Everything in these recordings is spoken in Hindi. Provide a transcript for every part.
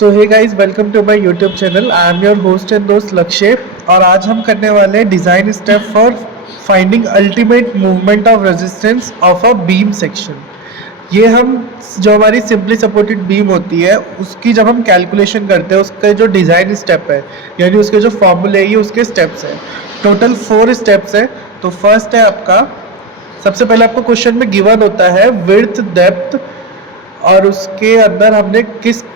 So hey guys, welcome to my YouTube channel. I am your host and दोस्त लक्ष्य। और आज हम करने वाले हैं design step for finding ultimate movement of resistance of a beam section. ये हम जो हमारी सिंपली सपोर्टेड बीम होती है उसकी जब हम कैलकुलेशन करते हैं उसका जो डिज़ाइन स्टेप है यानी उसके जो फॉर्मूले ये उसके स्टेप्स हैं। टोटल 4 स्टेप्स है। तो फर्स्ट है आपका, सबसे पहले आपको क्वेश्चन में गिवन होता है विड्थ, डेप्थ और उसके अंदर हमने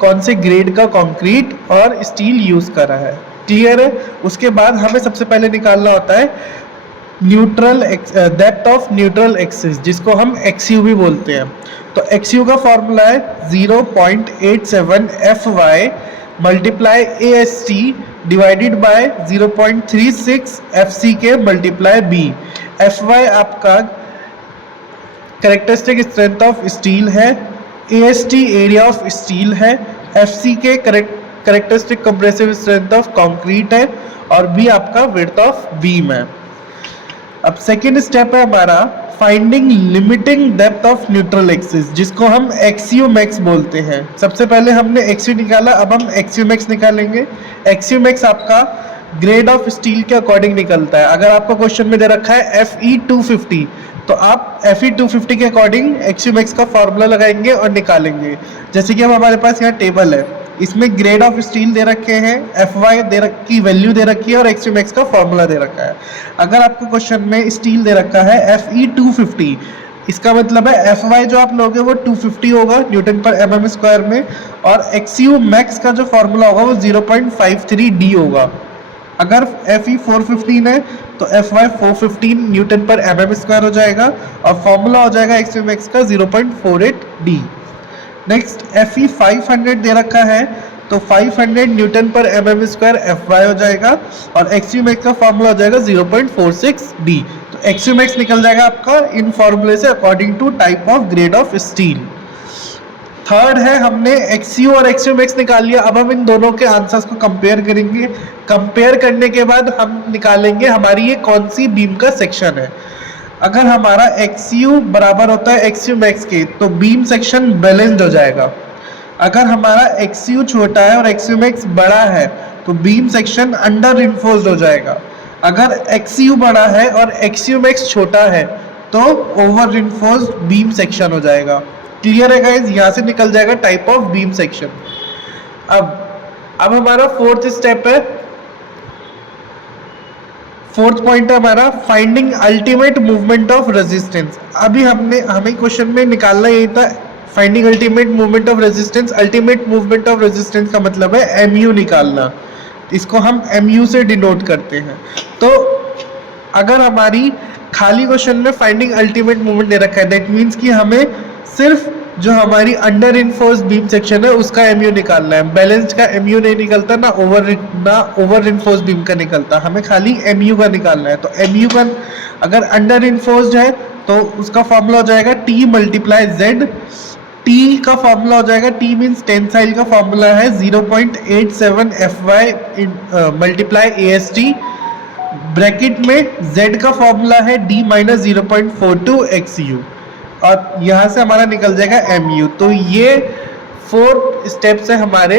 कौन से ग्रेड का कंक्रीट और स्टील यूज करा है। क्लियर है। उसके बाद हमें सबसे पहले निकालना होता है neutral depth of neutral axis, जिसको हम एक्सयू भी बोलते हैं। तो एक्सयू का फॉर्मूला है 0.87 FY multiply AST divided by 0.36 FC के मल्टीप्लाई B। FY आपका कैरेक्टरिस्टिक स्ट्रेंथ ऑफ स्टील है, AST एरिया ऑफ स्टील है, FC के characteristic compressive strength of concrete है और B आपका विड्थ ऑफ बीम है। अब सेकेंड स्टेप है हमारा finding limiting depth of neutral axis, जिसको हम एक्सयू मैक्स बोलते हैं। सबसे पहले हमने एक्सयू निकाला, अब हम एक्सयू मैक्स निकालेंगे। एक्सयू मैक्स आपका ग्रेड ऑफ स्टील के अकॉर्डिंग निकलता है। अगर आपको क्वेश्चन में दे रखा है FE 250 तो आप FE 250 के अकॉर्डिंग एक्सयू मैक्स का फॉर्मूला लगाएंगे और निकालेंगे। जैसे कि अब हमारे पास यहाँ टेबल है, इसमें ग्रेड ऑफ स्टील दे रखे हैं, FY की वैल्यू दे रखी है और एक्सयू मैक्स का फॉर्मूला दे रखा है। अगर आपको क्वेश्चन में स्टील दे रखा है FE 250, इसका मतलब है FY जो आप लोगे वो 250 होगा न्यूटन पर mm स्क्वायर में, और एक्सयू मैक्स का जो फॉर्मूला होगा वो 0.53D होगा। अगर FE 415 है तो FY 415 न्यूटन पर mm स्क्वायर हो जाएगा और फॉर्मूला हो जाएगा एक्सयू मैक्स का 0.48D। नेक्स्ट FE 500 दे रखा है तो 500 न्यूटन पर mm स्क्वायर FY हो जाएगा और एक्सयू मैक्स का फॉर्मूला हो जाएगा 0.46D। तो एक्सयू मैक्स निकल जाएगा आपका इन फॉर्मूले से according to type of grade of steel. Third है, हमने एक्सयू और एक्सयू मैक्स निकाल लिया। अब हम इन दोनों के आंसर्स को कंपेयर करेंगे। कंपेयर करने के बाद हम निकालेंगे हमारी ये कौन सी बीम का सेक्शन है। अगर हमारा एक्सयू बराबर होता है एक्सयू मैक्स के तो बीम सेक्शन बैलेंस्ड हो जाएगा। अगर हमारा एक्सयू छोटा है और एक्सयू मैक्स बड़ा है तो बीम सेक्शन अंडर रिइंफोर्स्ड हो जाएगा। अगर एक्सयू बड़ा है और एक्सयू मैक्स छोटा है तो ओवर रिइंफोर्स्ड बीम सेक्शन हो जाएगा। क्लियर है गाइज, यहाँ से निकल जाएगा टाइप ऑफ बीम सेक्शन। अब हमारा फोर्थ स्टेप है, फोर्थ पॉइंट है हमारा finding ultimate movement of resistance. अभी हमें क्वेश्चन में निकालना यही था finding ultimate movement of resistance. Ultimate movement of resistance का मतलब है MU निकालना, इसको हम MU से डिनोट करते हैं। तो अगर हमारी खाली क्वेश्चन में फाइंडिंग अल्टीमेट मूवमेंट दे रखा है दैट मीन्स कि हमें सिर्फ जो हमारी अंडर इन्फोर्स्ड बीम सेक्शन है उसका MU निकालना है। बैलेंस्ड का MU नहीं निकलता, ना ओवर इन्फोर्स्ड बीम का निकलता, हमें खाली MU का निकालना है। तो MU का अगर अंडर इन्फोर्स्ड है तो उसका फॉर्मूला हो जाएगा T मल्टीप्लाई Z। T का फॉर्मूला हो जाएगा, T मीन्स टेंसाइल का फॉर्मूला है 0.87 FY मल्टीप्लाई AST। ब्रैकेट में Z का फॉर्मूला है D माइनस 0.42 XU और यहाँ से हमारा निकल जाएगा MU। तो ये 4 स्टेप्स है हमारे